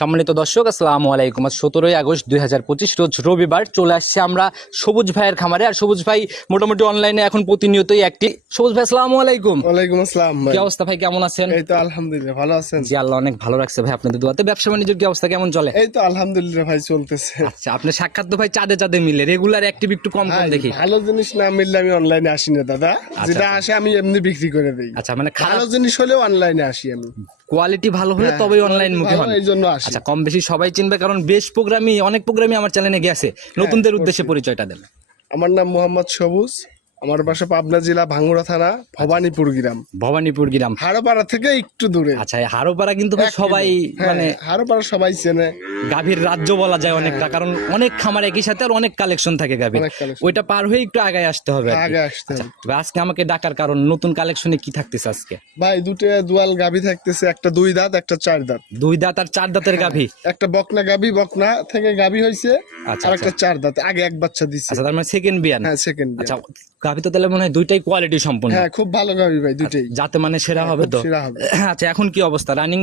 সম্মানিত দর্শক আসসালামু আলাইকুম। আজ সতেরোই আগস্ট দুই হাজার পঁচিশ রোজ রবিবার চলে আসছে আমরা সবুজ ভাইয়ের খামারে। আর সবুজ ভাই মোটামুটি অনলাইনে এখন প্রতিনিয়তই একটি সবুজ ভাই আসসালামু আলাইকুম। ওয়ালাইকুম আসসালাম ভাই। কি অবস্থা ভাই কেমন আছেন? এই তো আলহামদুলিল্লাহ ভালো আছেন? জি আল্লাহ অনেক ভালো রাখছে ভাই আপনাদের দোয়াতে। ব্যবসা বাণিজ্যের কি অবস্থা কেমন চলে? এই তো আলহামদুলিল্লাহ ভাই চলতেছে। আচ্ছা আপনার সাক্ষাৎ তো ভাই চাঁদে চাঁদে মিলে। রেগুলার অ্যাক্টিভ একটু কম কম দেখি। ভালো জিনিস না মিললে আমি অনলাইনে আসি না দাদা। যেটা আসে আমি এমনি বিক্রি করে দিই। আচ্ছা মানে ভালো জিনিস হলেও অনলাইনে আসি আমি। কোয়ালিটি ভালো হলে তবেই অনলাইন মুখে হন। আচ্ছা কম বেশি সবাই চিনবে কারণ বেশ প্রোগ্রামই অনেক প্রোগ্রামই আমার চ্যানেলে গেছে। নতুনদের উদ্দেশ্যে পরিচয়টা দেন। আমার নাম মোহাম্মদ সবুজ। আমার বাসা পাবনা জেলা ভাঙ্গুড়া থানা ভবানীপুর গ্রাম। ভবানীপুর গ্রাম। হাড়োপাড়া থেকে একটু দূরে। আচ্ছা হারোপাড়া কিন্তু সবাই মানে হ্যাঁ, হাড়োপাড়া সবাই চেনে। গাভীর রাজ্য বলা যায় অনেকটা কারণ অনেক খামার একই সাথে আর অনেক কালেকশন থাকে গাভীর। ওইটা পার হয়ে একটু আগায় আসতে হবে আগে আসতে হবে। আজকে আমাকে ডাকার কারণ নতুন কালেকশনে কি থাকতেছে আজকে? ভাই দুটো দুয়াল গাভী থাকতেছে একটা দুই দাঁত একটা চার দাঁত। দুই দাঁত আর চার দাঁতের গাভী? একটা বকনা গাভী বকনা থেকে গাভী হয়েছে আচ্ছা, আর একটা চার দাঁত আগে এক বাচ্চা দিছে। আচ্ছা তার মানে সেকেন্ড বিয়ান হ্যাঁ সেকেন্ড আচ্ছা গাভী তো তাহলে মনে হয় দুইটাই কোয়ালিটি সম্পূর্ণ হ্যাঁ খুব ভালো গাভী ভাই দুটেই যাতে মানে সেরা হবে তো। সেরা হবে। আচ্ছা এখন কি অবস্থা? রানিং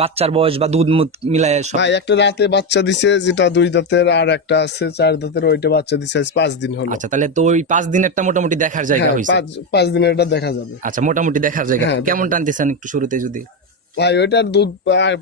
বাচ্চার বয়স বা দুধ মুধ মিলায় সব ভাই একটা রাতে বাচ্চা দিছে যেটা দুই দাঁতের আর একটা আছে চার দাঁতের ওইটা বাচ্চা দিছে আজ পাঁচ দিন হলো। আচ্ছা তাহলে তো ওই পাঁচ দিনেরটা মোটামুটি দেখার জায়গা হ্যাঁ, হয়েছে পাঁচ পাঁচ দিনের এটা দেখা যাবে। আচ্ছা মোটামুটি দেখার জায়গা। হ্যাঁ, কেমন টানতেছেন একটু শুরুতে যদি? ভাই ওইটার দুধ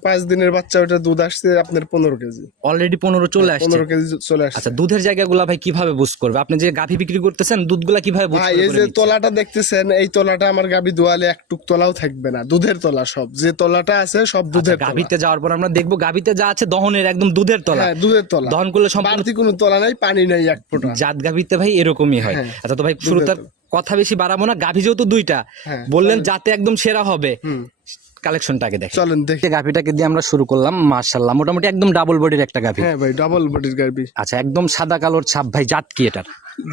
পাঁচ দিনের বাচ্চা ওইটার দুধ আসছে আপনার পনেরো কেজি। অলরেডি পনেরো চলে আসছে? পনেরো কেজি চলে আসছে। আচ্ছা দুধের জায়গাগুলো ভাই কীভাবে বুঝ করবে? আপনি যে গাভী বিক্রি করতেছেন দুধগুলা কীভাবে ভাই এই যে তোলাটা দেখতেছেন এই তোলাটা আমার গাবি দোয়ালে একটুক তোলাও থাকবে না। দুধের তোলা সব। যে তোলাটা আছে সব দুধের তোলা। গাভীতে যাওয়ার পর আমরা দেখব গাভীতে যা আছে দহনের একদম দুধের তলা। হ্যাঁ দুধের তোলা। দহন করলে সম্পূর্ণ কোনো তোলা নাই পানি নাই এক ফোঁটা। জাত গাভীতে ভাই এরকমই হয়। হ্যাঁ, আচ্ছা তো ভাই শুরুতে আর কথা বেশি বাড়াবো না গাভী যেহেতু দুইটা হ্যাঁ, বললেন যাতে একদম সেরা হবে। কালেকশনটাকে দেখে চলেন দেখি। গাভীটাকে দিয়ে আমরা শুরু করলাম মার্শাল্লাহ মোটামুটি একদম ডাবল বডির একটা গাভী। হ্যাঁ ভাই ডাবল বডির গাবি আচ্ছা একদম সাদা কালোর ছাপ ভাই জাত কি এটার?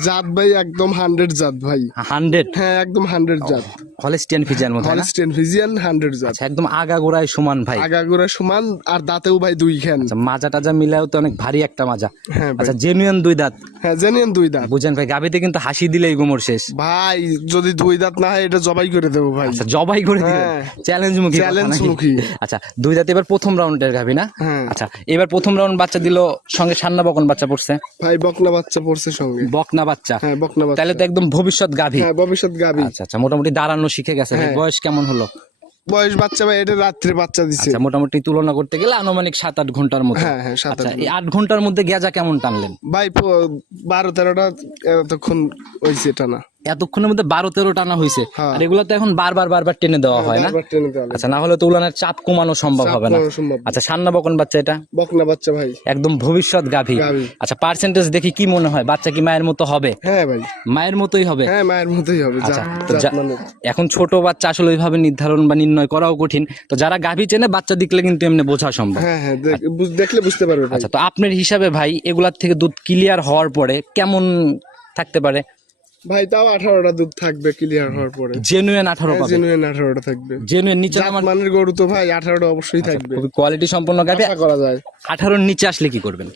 জাত ভাই একদম হান্ড্রেড জাত ভাই। হান্ড্রেড হ্যাঁ একদম হান্ড্রেড জাত। হলস্টিয়ান ফিজার মতো তাই না? হলস্টেন ফিজিয়ান হান্ড্রেড জাত। আচ্ছা একদম আগা গোড়ায় সমান ভাই। আগাগোড়া সমান আর দাঁতেও ভাই দুই খান। আচ্ছা মাজা টাজা মিলাও তো অনেক ভারী একটা মাজা। হ্যাঁ আচ্ছা জেনুইন দুই দাঁত। হ্যাঁ জানেন দুই দাঁত। বুঝেন ভাই গাবিতে কিন্তু হাসি দিলেই গোমর শেষ। ভাই যদি দুই দাঁত না হয় এটা জবাই করে দেবো ভাই। আচ্ছা জবাই করে দিবেন। চ্যালেঞ্জ মুখী মুখী। আচ্ছা দুই দাঁত এবার প্রথম রাউন্ডের গাবি না? হ্যাঁ। আচ্ছা এবার প্রথম রাউন্ড বাচ্চা দিল সঙ্গে সান্না বকন বাচ্চা পড়ছে। ভাই বকনা বাচ্চা পড়ছে সঙ্গে। বকনা বাচ্চা। হ্যাঁ বকনা বাচ্চা। তাহলে তো একদম ভবিষ্যৎ গাভী। হ্যাঁ ভবিষ্যৎ গাবি আচ্ছা আচ্ছা মোটামুটি দাঁড়ানো শিখে গেছে। বয়স কেমন হলো? বয়স বাচ্চা ভাই এটা রাত্রে বাচ্চা দিছে। আচ্ছা মোটামুটি তুলনা করতে গেলে আনুমানিক সাত আট ঘণ্টার মধ্যে হ্যাঁ হ্যাঁ সাত আচ্ছা আট এই আট ঘণ্টার মধ্যে গেজা কেমন টানলেন? ভাই বারো তেরোটা এতক্ষণ হয়েছে এটা না এতক্ষণের মধ্যে বারো তেরো টানা হয়েছে হ্যাঁ। আর এগুলো তো এখন বারবার বারবার টেনে দেওয়া হয় না? দেওয়া লাগে। আচ্ছা না হলে তো উলানের চাপ কমানো সম্ভব হবে না। না। আচ্ছা সান্না বকন বাচ্চা এটা? বকনা বাচ্চা ভাই। একদম ভবিষ্যৎ গাভী। আচ্ছা পার্সেন্টেজ দেখি কি মনে হয়? বাচ্চা কি মায়ের মতো হবে? হ্যাঁ ভাই। মায়ের মতোই হবে? হ্যাঁ মায়ের মতোই হবে আচ্ছা। এখন ছোট বাচ্চা আসলে ওইভাবে নির্ধারণ বা নির্ণয় করাও কঠিন। তো যারা গাভী চেনে বাচ্চা দেখলে কিন্তু এমনি বোঝা সম্ভব। হ্যাঁ হ্যাঁ দেখলে বুঝতে পারবে আচ্ছা তো আপনার হিসাবে ভাই এগুলার থেকে দুধ ক্লিয়ার হওয়ার পরে কেমন থাকতে পারে? ভাই তাও আঠারোটা দুধ থাকবে ক্লিয়ার হওয়ার পরে। জেনুইন আঠারো পাবে। জেনুইন আঠারোটা থাকবে। জেনুইন নিচে আমার মানের গরু তো ভাই আঠারোটা অবশ্যই থাকবে। খুবই কোয়ালিটি সম্পন্ন আশা করা যায়। আঠারোর নিচে আসলে কি করবেন?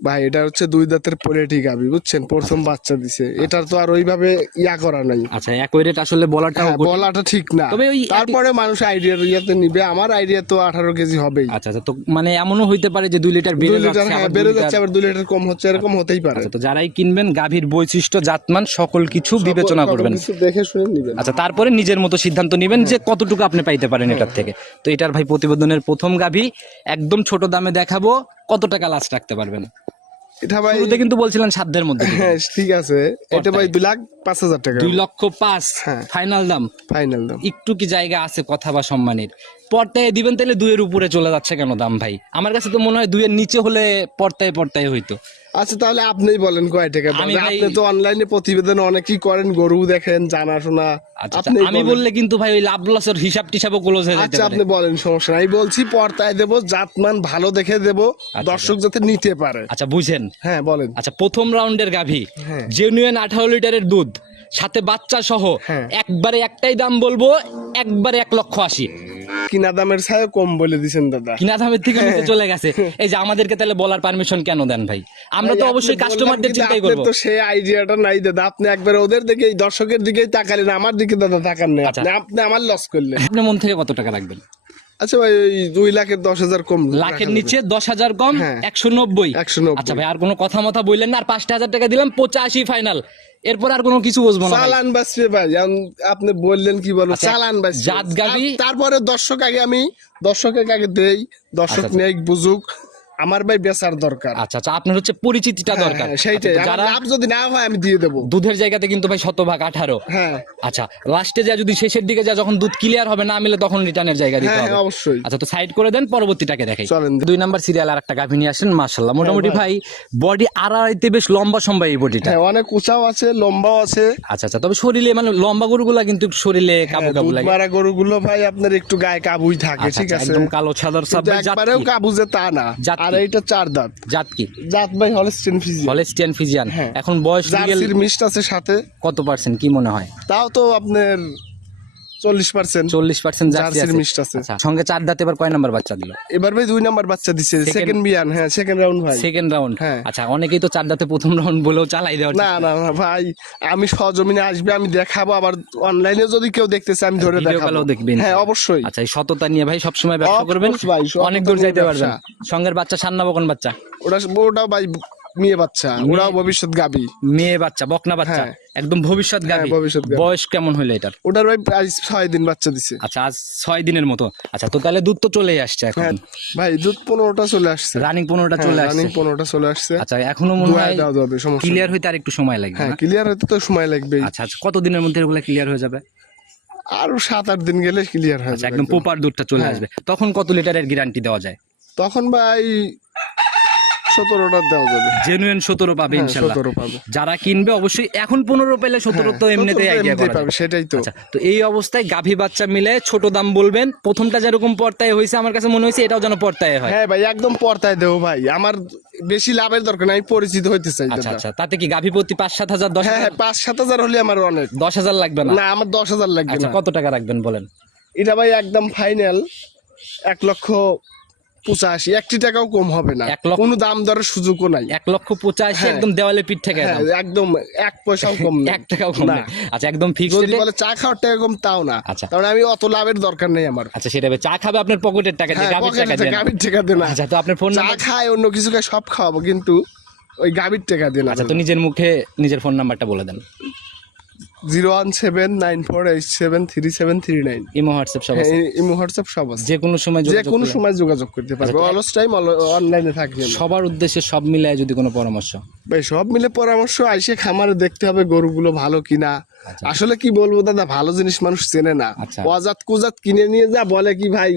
ভাই এটা হচ্ছে দুই দাঁতের পোলেটি গাবি বুঝছেন? প্রথম বাচ্চা দিছে। এটার তো আর ওইভাবে ইয়া করা নাই। আচ্ছা একই রেট আসলে বলাটাও হ্যাঁ, বলাটা ঠিক না। তবে ওই তারপরে মানুষ আইডিয়ার ইয়াতে নিবে। আমার আইডিয়া তো আঠারো কেজি হবেই। আচ্ছা আচ্ছা তো মানে এমনও হইতে পারে যে দুই লিটার বেড়ে লিটার যাচ্ছে হ্যাঁ বেড়ে যাচ্ছে আবার দুই লিটার কম হচ্ছে এরকম হতেই পারে। আচ্ছা তো যারাই কিনবেন গাভীর বৈশিষ্ট্য জাতমান সকল কিছু বিবেচনা করবেন। কিছু দেখে শুনে নিবেন। আচ্ছা তারপরে নিজের মতো সিদ্ধান্ত নেবেন যে কতটুকু আপনি পাইতে পারেন এটার থেকে। তো এটার ভাই প্রতিবেদনের প্রথম গাভী একদম ছোট দামে দেখাবো। কত টাকা লাস্ট রাখতে পারবেন? এটা ভাই শুরুতে কিন্তু বলছিলেন সাধ্যের মধ্যে হ্যাঁ ঠিক আছে। এটা ভাই দুই লাখ পাঁচ হাজার টাকা। দুই লক্ষ পাঁচ হ্যাঁ। ফাইনাল দাম। ফাইনাল দাম। একটু কি জায়গা আছে কথা বা সম্মানের? পর্তায় দিবেন তাহলে দুইয়ের উপরে চলে যাচ্ছে কেন দাম ভাই? আমার কাছে তো মনে হয় দুইয়ের নিচে হলে পর্তায় পর্তায় হইতো। আচ্ছা তাহলে আপনি বলেন কয় টাকা আপনি তো অনলাইনে প্রতিবেদন অনেকই করেন গরু দেখেন জানাশোনা। আচ্ছা আপনি আমি বললে কিন্তু ভাই ওই লাভ লসের হিসাব টিসাবও ক্লোজ হয়ে আচ্ছা আপনি বলেন সমস্যা নাই। বলছি পর্দায় দেবো জাতমান ভালো দেখে দেবো দর্শক যাতে নিতে পারে। আচ্ছা বুঝেন। হ্যাঁ বলেন। আচ্ছা প্রথম রাউন্ডের গাভী। হ্যাঁ। জেনুইন আঠারো লিটারের দুধ সাথে বাচ্চা সহ হ্যাঁ। একবারে একটাই দাম বলব একবারে এক লক্ষ আশি। কিনা দামের ছায় কম বলে দিছেন দাদা। কিনা দামের থেকে নিচে চলে গেছে। এই যে আমাদেরকে তাহলে বলার পারমিশন কেন দেন ভাই? আমরা তো অবশ্যই কাস্টমারদের চিন্তাই করব। তো সেই আইডিয়াটা নাই দাদা। আপনি একবার ওদের দিকে দর্শকের দিকেই তাকালেন আমার দিকে দাদা তাকান নাই। আচ্ছা। আপনি আপনি আমার লস করলেন। আপনি মন থেকে কত টাকা রাখবেন আচ্ছা ভাই ওই দুই লাখের দশ হাজার কম লাখের নিচে দশ হাজার কম হ্যাঁ। একশো নব্বই। একশো নব্বই। আচ্ছা ভাই আর কোনো কথা মতো বললেন না আর পাঁচটা হাজার টাকা দিলাম পঁচাশি ফাইনাল এরপর আর কোনো কিছু বুঝব না চালান বাঁচবে ভাই আপনি বললেন কি বলব আচ্ছা, চালান বাঁচবে। জাত গাড়ি তারপরে দর্শক আগে আমি দর্শকের আগে দেই দর্শক আচ্ছা, নেই বুঝুক আমার ভাই বেচার দরকার। আচ্ছা আচ্ছা আপনার হচ্ছে পরিচিতিটা হ্যাঁ, দরকার। হ্যাঁ, সেইটাই। আচ্ছা, যারা লাভ যদি না হয় আমি দিয়ে দেবো। দুধের জায়গাতে কিন্তু ভাই শতভাগ আঠারো। হ্যাঁ। আচ্ছা লাস্টে যা যদি শেষের দিকে যা যখন দুধ ক্লিয়ার হবে না মিলে তখন রিটার্নের জায়গা দিতে হ্যাঁ হবে। হ্যাঁ অবশ্যই। আচ্ছা তো সাইড করে দেন পরবর্তীটাকে দেখাই। চলেন দুই নাম্বার সিরিয়াল আর একটা গাভী নিয়ে আসেন মাশাল্লাহ মোটামুটি ভাই। বডি আড়াইতে বেশ লম্বা সম্ভব এই বডিটা হ্যাঁ অনেক উঁচাও আছে লম্বাও আছে। আচ্ছা আচ্ছা তবে শরীরে মানে লম্বা গরুগুলা কিন্তু একটু শরীরে কাবু হ্যাঁ, কাবু দুধ লাগে। মারা গরুগুলো ভাই আপনার একটু গায়ে কাবুই থাকে আচ্ছা, ঠিক আচ্ছা, আছে। একদম কালো সাদার কিন্তু সাব্বে জাত একবারেও কি? কাবু যে তা না। আর এইটা চার দাঁত। জাত কি? জাত ভাই হলস্টেন ফিজিয়ান হলেস্টিয়ান ফিজিয়ান। এখন বয়স জার্সির মিষ্ট আছে সাথে। কত পার্সেন্ট? কি মনে হয়? তাও তো আপনার চল্লিশ পার্সেন্ট। চল্লিশ পার্সেন্ট জার্সির আছে। আছে। আচ্ছা, সঙ্গে চার দাঁতে এবার কয় নাম্বার বাচ্চা দিল? এবার ভাই দুই নাম্বার বাচ্চা দিছে সেকেন্ড বিয়ান হ্যাঁ সেকেন্ড রাউন্ড ভাই। সেকেন্ড রাউন্ড হ্যাঁ। আচ্ছা অনেকেই তো চার দাঁতে প্রথম রাউন্ড বলেও চালাই দেওয়ার না না না ভাই আমি সজমিনে আসবে আমি দেখাবো আবার অনলাইনে যদি কেউ দেখতেছে আমি ধরে দেখাবো। দেখবেন। হ্যাঁ অবশ্যই। আচ্ছা এই সততা নিয়ে ভাই সবসময় ব্যবসা করবেন। অনেক দূর যাইতে পারবেন। সঙ্গের বাচ্চা সান্না বকন বাচ্চা। ওটা ওটাও ভাই মেয়ে বাচ্চা ওরাও ভবিষ্যৎ গাবি। মেয়ে বাচ্চা বকনা বাচ্চা। হ্যাঁ। একদম ভবিষ্যৎ গাবি। ভবিষ্যৎ বয়স কেমন হইল এটার? ওটার ভাই আজ ছয় দিন বাচ্চা দিছে। আচ্ছা আজ ছয় দিনের মতো। আচ্ছা তো তাহলে দুধ তো চলেই আসছে এখন। হ্যাঁ ভাই দুধ পনেরোটা চলে আসছে। রানিং পনেরোটা চলে আসছে। রানিং পনেরোটা চলে আসছে। আচ্ছা এখনও মনে হয় ক্লিয়ার হইতে আর একটু সময় লাগবে হ্যাঁ ক্লিয়ার হতে তো সময় লাগবে আচ্ছা আচ্ছা কত দিনের মধ্যে এগুলো ক্লিয়ার হয়ে যাবে? আরও সাত আট দিন গেলে ক্লিয়ার হয়ে আচ্ছা যাবে একদম। পোপার দুধটা চলে হ্যাঁ। আসবে। তখন কত লিটারের গ্যারান্টি দেওয়া যায়? তখন ভাই সতেরোটা দেওয়া যাবে। জেনুইন সতেরো পাবে হ্যাঁ, ইনশাল্লাহ। সতেরো পাবে। যারা কিনবে অবশ্যই এখন পনেরো পেলে সতেরো তো হ্যাঁ, এমনিতেই আইডিয়া পাবে সেটাই তো। আচ্ছা তো এই অবস্থায় গাভী বাচ্চা মিলে ছোট দাম বলবেন। প্রথমটা যেরকম পর্তায় হয়েছে আমার কাছে মনে হয়েছে এটাও যেন পর্তায় হয়। হ্যাঁ ভাই একদম পর্তায় দেবো ভাই। আমার বেশি লাভের দরকার নাই পরিচিত হইতে চাই আচ্ছা। আচ্ছা তাতে কি গাভী প্রতি পাঁচ সাত হাজার দশ হ্যাঁ পাঁচ সাত হাজার হলে আমার অনেক। দশ হাজার লাগবে না? না আমার দশ হাজার লাগবে আচ্ছা না। কত টাকা রাখবেন বলেন? এটা ভাই একদম ফাইনাল এক লক্ষ পঁচাশি একটি টাকাও কম হবে না এক লক্ষ- কোনো দাম দরের সুযোগও নাই এক লক্ষ পঁচাশি হ্যাঁ। একদম দেওয়ালে পিঠ থেকে হ্যাঁ একদম। এক পয়সাও কম নেই এক টাকাও কম না। আচ্ছা একদম ফিক্সড যদি বলে চা খাওয়ার টাকা কম তাও না আচ্ছা। কারণ আমি অত লাভের দরকার নেই আমার আচ্ছা সেটা চা খাবে আপনার পকেটের টাকা দিয়ে হ্যাঁ পকেটে টাকা দিয়ে না। টাকা দেনা আচ্ছা তো আপনার ফোন চা খায় অন্য কিছু খায় সব খাওয়াবো কিন্তু ওই গাভীর টাকা দেন আচ্ছা তো নিজের মুখে নিজের ফোন নাম্বারটা বলে দেন zero one seven nine four eight seven three seven three nine imo WhatsApp সব আছে? ইমো হোয়াটসঅ্যাপ সব আছে। যে কোনো সময় যে কোনো সময় যোগাযোগ করতে পারবে। আচ্ছা, অলস টাইম অনলাইনে থাকবে। সবার উদ্দেশ্যে সব মিলায় যদি কোনো পরামর্শ? ভাই সব মিলে পরামর্শ আইসে খামারে দেখতে হবে গরুগুলো ভালো কিনা। আচ্ছা। আসলে কি বলব দাদা ভালো জিনিস মানুষ চেনে না। আচ্ছা। অজাত কুজাত কিনে নিয়ে যা বলে কি ভাই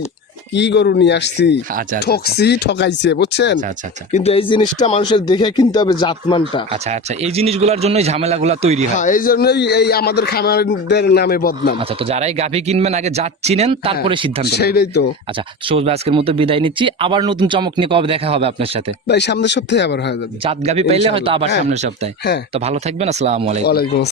কি গরু নিয়ে আসছি? আচ্ছা, আচ্ছা, ঠকছি ঠকাইছে বুঝছেন? আচ্ছা আচ্ছা আচ্ছা। কিন্তু এই জিনিসটা মানুষের দেখে কিনতে হবে জাতমানটা। আচ্ছা আচ্ছা এই জিনিসগুলোর জন্যই ঝামেলাগুলো তৈরি হয়। হ্যাঁ এই জন্যই এই আমাদের খামারদের নামে বদনাম। আচ্ছা তো যারাই গাভী কিনবেন আগে জাত চিনেন তারপরে সিদ্ধান্ত। সেইটাই তো। আচ্ছা সবুজ আজকের মতো বিদায় নিচ্ছি। আবার নতুন চমক নিয়ে কবে দেখা হবে আপনার সাথে? ভাই সামনের সপ্তাহে আবার হয়ে যাবে। জাত গাভী পাইলে হয়তো আবার হ্যাঁ। সামনের সপ্তাহে। হ্যাঁ তো ভালো থাকবেন আসসালামু আলাইকুম।